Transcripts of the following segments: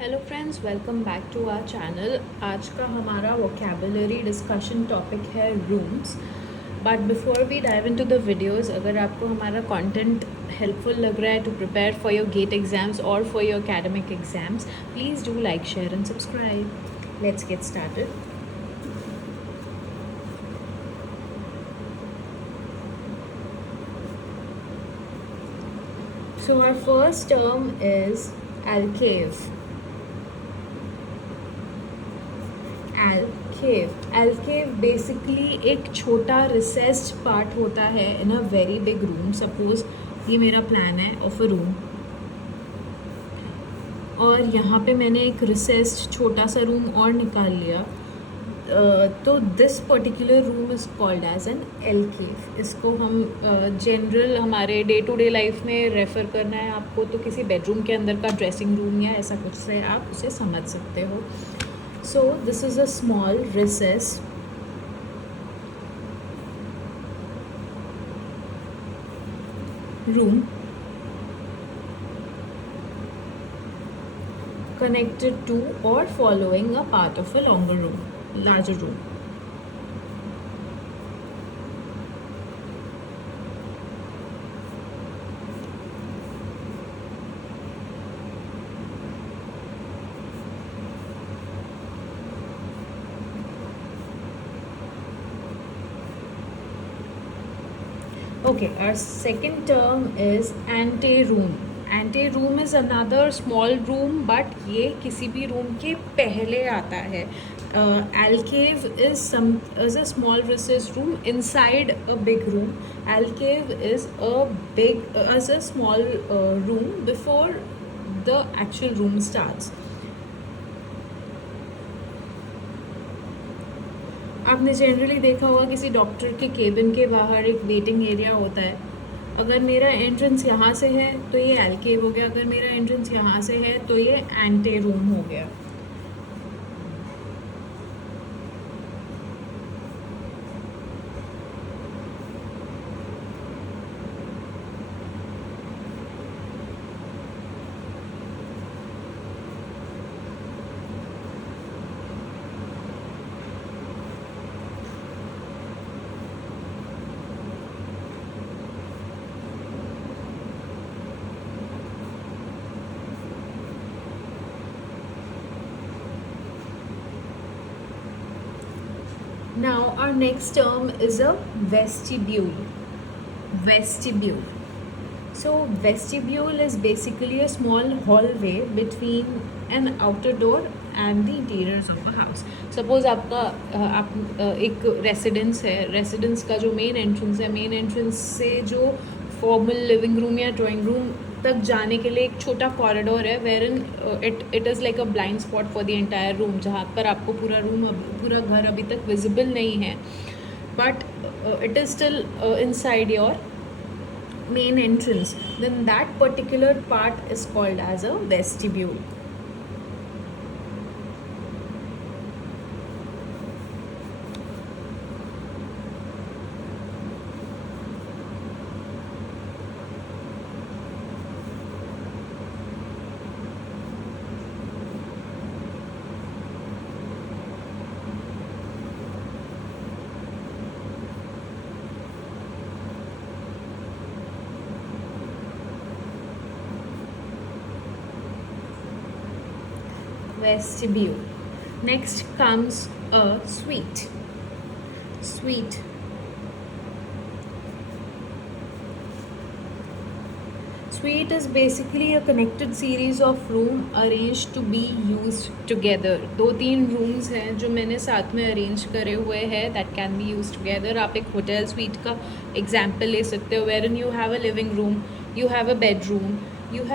Hello friends, welcome back to our channel. आज का हमारा वोकेबुलरी डिस्कशन टॉपिक है rooms. But before we dive into the videos, अगर आपको हमारा कंटेंट हेल्पफुल लग रहा है to prepare for your GATE exams और for your academic exams, please do like, share and subscribe. Let's get started. So our first term is alcove. Alcove basically एक छोटा recessed part होता है in a very big room. Suppose ये मेरा प्लान है of a room, और यहाँ पे मैंने एक रिसेस्ड छोटा सा रूम और निकाल लिया। तो this particular room is called as an alcove. इसको हम जनरल हमारे डे टू डे लाइफ में रेफ़र करना है आपको, तो किसी बेडरूम के अंदर का ड्रेसिंग रूम या ऐसा कुछ से आप उसे समझ सकते हो। सो this is a small recess room connected to or following a part of a larger room. Okay, our second term is anteroom. Anteroom is another small room, but ये किसी भी रूम के पहले आता है. Alcove is a small recessed room inside a big room. Alcove is a small room before the actual room starts. आपने जनरली देखा होगा किसी डॉक्टर के केबिन के बाहर एक वेटिंग एरिया होता है। अगर मेरा एंट्रेंस यहाँ से है तो ये एलकेव हो गया, अगर मेरा एंट्रेंस यहाँ से है तो ये एंटे रूम हो गया। Now our next term is a vestibule. Vestibule. So vestibule is basically a small hallway between an outer door and the interiors of a house. Suppose एक रेसिडेंस है, रेसिडेंस का जो मेन एंट्रेंस है, मेन एंट्रेंस से जो formal living room या drawing room तक जाने के लिए एक छोटा कॉरिडोर है, wherein it is like a blind spot for the entire room, जहाँ पर आपको पूरा घर अभी तक विजिबल नहीं है, but it is still inside your main entrance. Then that particular part is called as a vestibule. Vestibule. Next comes a suite. Suite. Suite is basically a connected series of room arranged to be used together. 2-3 rooms हैं जो मैंने साथ में अरेंज करे हुए हैं, that can be used together. आप एक होटल suite का एग्जाम्पल ले सकते हो, wherein you have a living room, you have a bedroom, you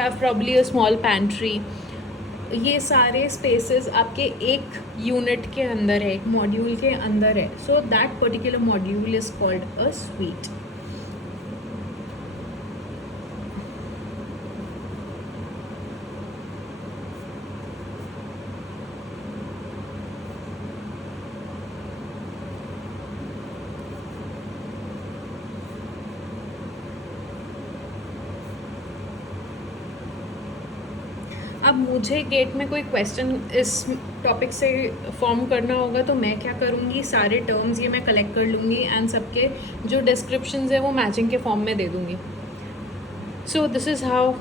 have probably a small pantry. ये सारे स्पेसेस आपके एक यूनिट के अंदर है, एक मॉड्यूल के अंदर है. So that particular module is called a sweet. अब मुझे गेट में कोई क्वेश्चन इस टॉपिक से फॉर्म करना होगा तो मैं क्या करूँगी, सारे टर्म्स ये मैं कलेक्ट कर लूँगी एंड सबके जो डिस्क्रिप्शंस है वो मैचिंग के फॉर्म में दे दूँगी. So this is how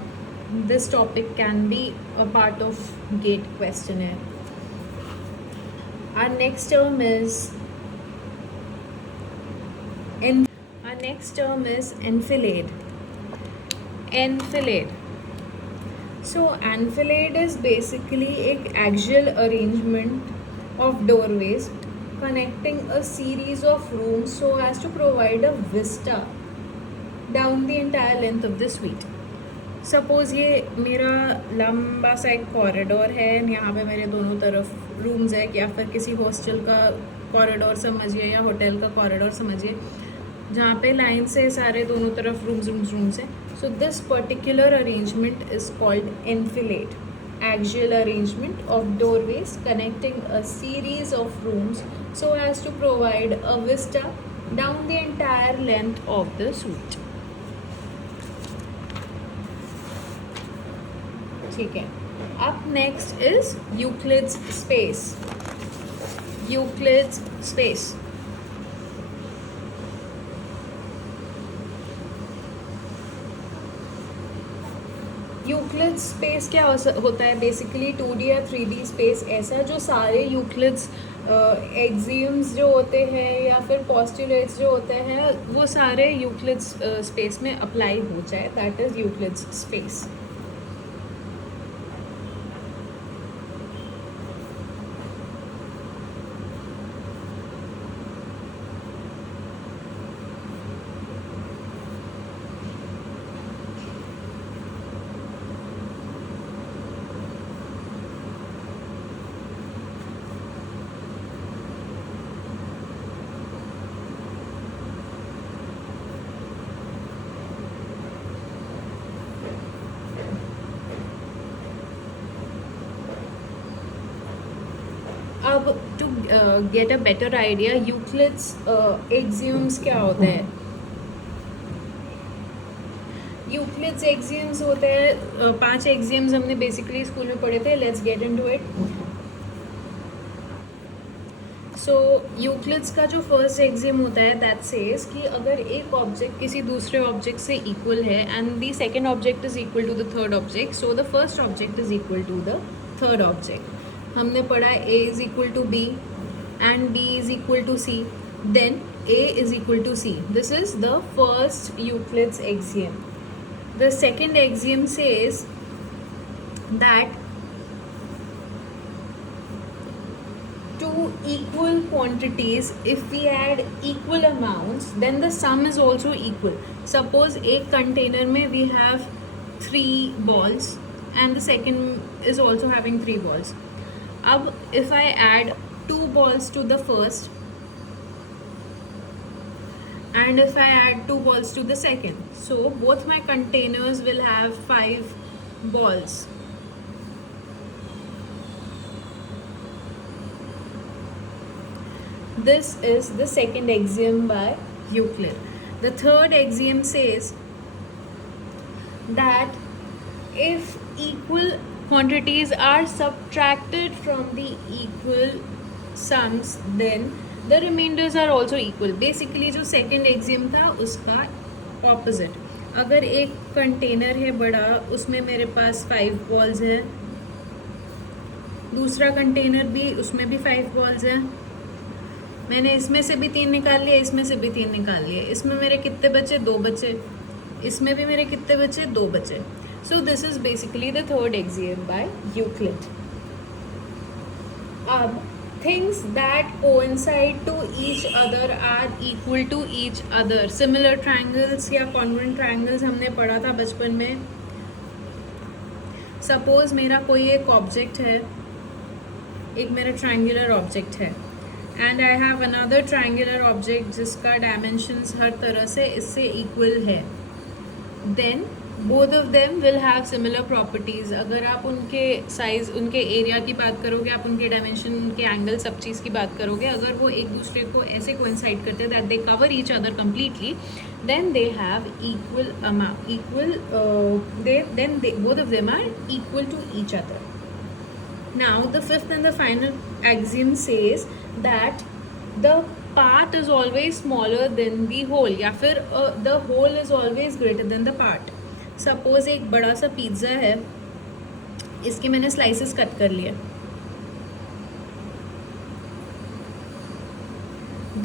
this topic can be a part of GATE questionnaire. Our next term is enfilade. Enfilade. So enfilade is basically एक axial arrangement of doorways connecting a series of rooms so as to provide a vista down the entire length of the suite. Suppose ये मेरा लंबा सा एक कॉरिडोर है, यहाँ पे मेरे दोनों तरफ रूम्स है, या फिर किसी हॉस्टल का कॉरिडोर समझिए या होटल का कॉरिडोर समझिए, जहाँ पे लाइन से सारे दोनों तरफ रूम्स हैं. So this particular arrangement is called enfilade. Axial arrangement of doorways connecting a series of rooms so as to provide a vista down the entire length of the suite. ठीक है. Up next is Euclid's space. Euclid's space. Euclid's space क्या होता है? Basically 2D या 3D space ऐसा जो सारे Euclid's axioms जो होते हैं या फिर पोस्टुलेट्स जो होते हैं वो सारे यूक्लिड्स स्पेस में अप्लाई हो जाए, दैट इज़ यूक्लिड्स स्पेस. अब to get a better idea, Euclid's axioms क्या होते हैं? यूक्लिड्स एक्सियम्स होते हैं 5 एक्सियम्स हमने बेसिकली स्कूल में पढ़े थे. Let's get into it. सो यूक्लिड्स का जो फर्स्ट एक्सियम होता है दैट सेज कि अगर एक ऑब्जेक्ट किसी दूसरे ऑब्जेक्ट से इक्वल है and the second object is equal to the third object, so the first object is equal to the third object. हमने पढ़ा A is equal to B and B is equal to C, then A is equal to C. This is the first Euclid's axiom. The second axiom says that two equal quantities, if we add equal amounts then the sum is also equal. Suppose एक container में we have 3 balls and the second is also having 3 balls. अब if I add 2 balls to the first and if I add 2 balls to the second, so both my containers will have 5 balls. This is the second axiom by Euclid. The third axiom says that if equal quantities are subtracted from the equal sums, then the remainders are also equal. Basically जो second axiom था उसका opposite. अगर एक कंटेनर है बड़ा, उसमें मेरे पास 5 balls हैं, दूसरा कंटेनर भी, उसमें भी 5 balls हैं, मैंने इसमें से भी 3 निकाल लिया, इसमें से भी 3 निकाल लिए, इसमें मेरे कितने बचे? 2 बचे. इसमें भी मेरे कितने बचे? 2 बचे. So this is basically the third axiom by Euclid. अब things that coincide to each other are equal to each other. Similar triangles या कॉन्ग्रुएंट ट्रायंगल्स हमने पढ़ा था बचपन में. सपोज मेरा कोई एक ऑब्जेक्ट है, एक मेरा ट्रायंगुलर ऑब्जेक्ट है and I have another triangular object जिसका डायमेंशंस हर तरह से इससे इक्वल है. Then both of them will have similar properties. अगर आप उनके साइज़, उनके एरिया की बात करोगे, आप उनके डायमेंशन, उनके एंगल, सब चीज़ की बात करोगे, अगर वो एक दूसरे को ऐसे कोइंसाइड करते हैं that they cover each other completely, then they have equal amount, equal then they, both of them are equal to each other. Now the fifth and the final axiom says that the part is always smaller than the whole, या फिर the whole is always greater than the part. Suppose एक बड़ा सा पिज्ज़ा है, इसके मैंने slices cut कर लिए,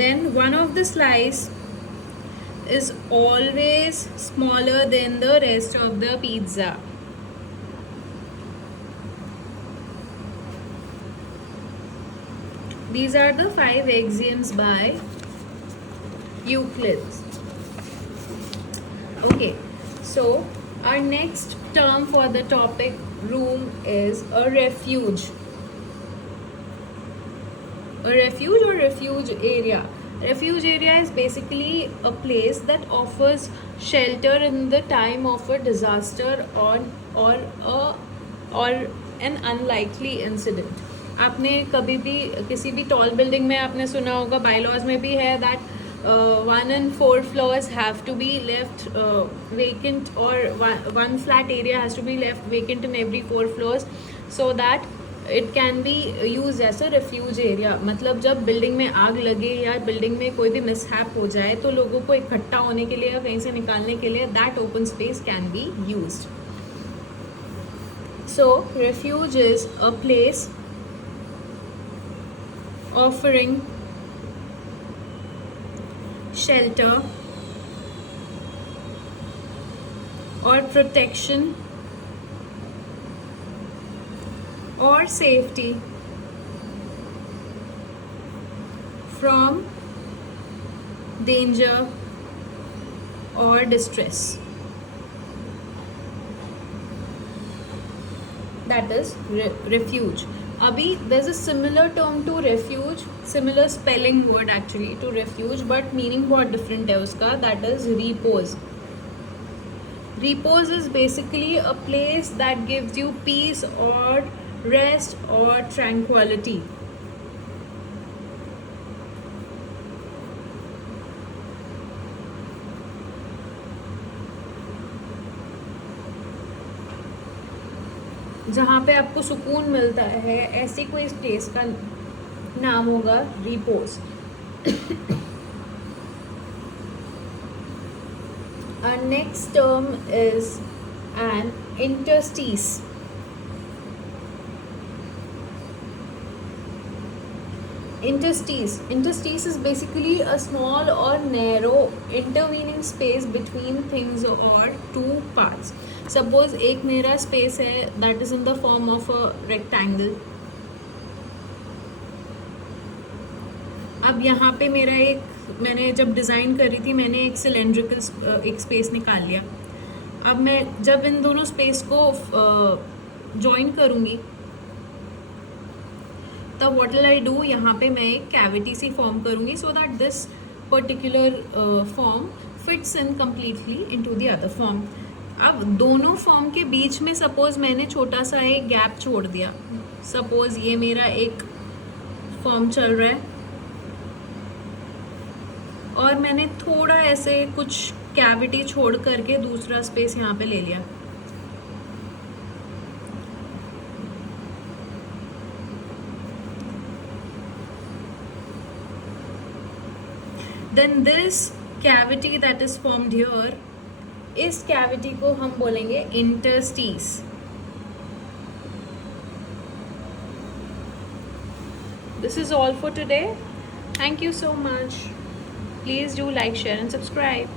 then one of the slice is always smaller than the rest of the pizza. These are the 5 axioms by Euclid. Okay, so our next term for the topic room is a refuge. A refuge or refuge area. Refuge area is basically a place that offers shelter in the time of a disaster or an unlikely incident. आपने कभी भी किसी भी tall building में आपने सुना होगा, बायलॉज में भी है दैट 1 and 4 floors have to be left vacant, or one flat area has to be left vacant in every 4 floors so that it can be use as a refuge area. मतलब जब बिल्डिंग में आग लगे या बिल्डिंग में कोई भी मिसहैप हो जाए तो लोगों को इकट्ठा होने के लिए या कहीं से निकालने के लिए that open space can be used. So refuge is a place offering shelter और protection or safety from danger or distress. That is refuge. Abhi there's a similar term to refuge, similar spelling word actually to refuge, but meaning बहुत different है उसका. That is repose. Repose is basically a place that gives you peace or rest or tranquility. जहाँ पे आपको सुकून मिलता है, ऐसी कोई प्लेस का नाम होगा repose. Our next term is an interstice. Interstice is basically a small or narrow intervening space between things or two parts. Suppose एक मेरा space है that is in the form of a rectangle. अब यहाँ पे मेरा मैंने जब डिज़ाइन कर रही थी मैंने एक सिलेंड्रिकल एक स्पेस निकाल लिया. अब मैं जब इन दोनों स्पेस को जॉइन करूँगी तब व्हाट विल आई डू, यहाँ पे मैं एक कैविटी सी फॉर्म करूँगी so that this particular form fits in completely into the other form. अब दोनों फॉर्म के बीच में सपोज मैंने छोटा सा एक गैप छोड़ दिया. सपोज ये मेरा एक फॉर्म चल रहा है और मैंने थोड़ा ऐसे कुछ कैविटी छोड़ करके दूसरा स्पेस यहाँ पे ले लिया. Then this cavity that is formed here, इस cavity को हम बोलेंगे interstice. This is all for today. Thank you so much. Please do like, share and subscribe.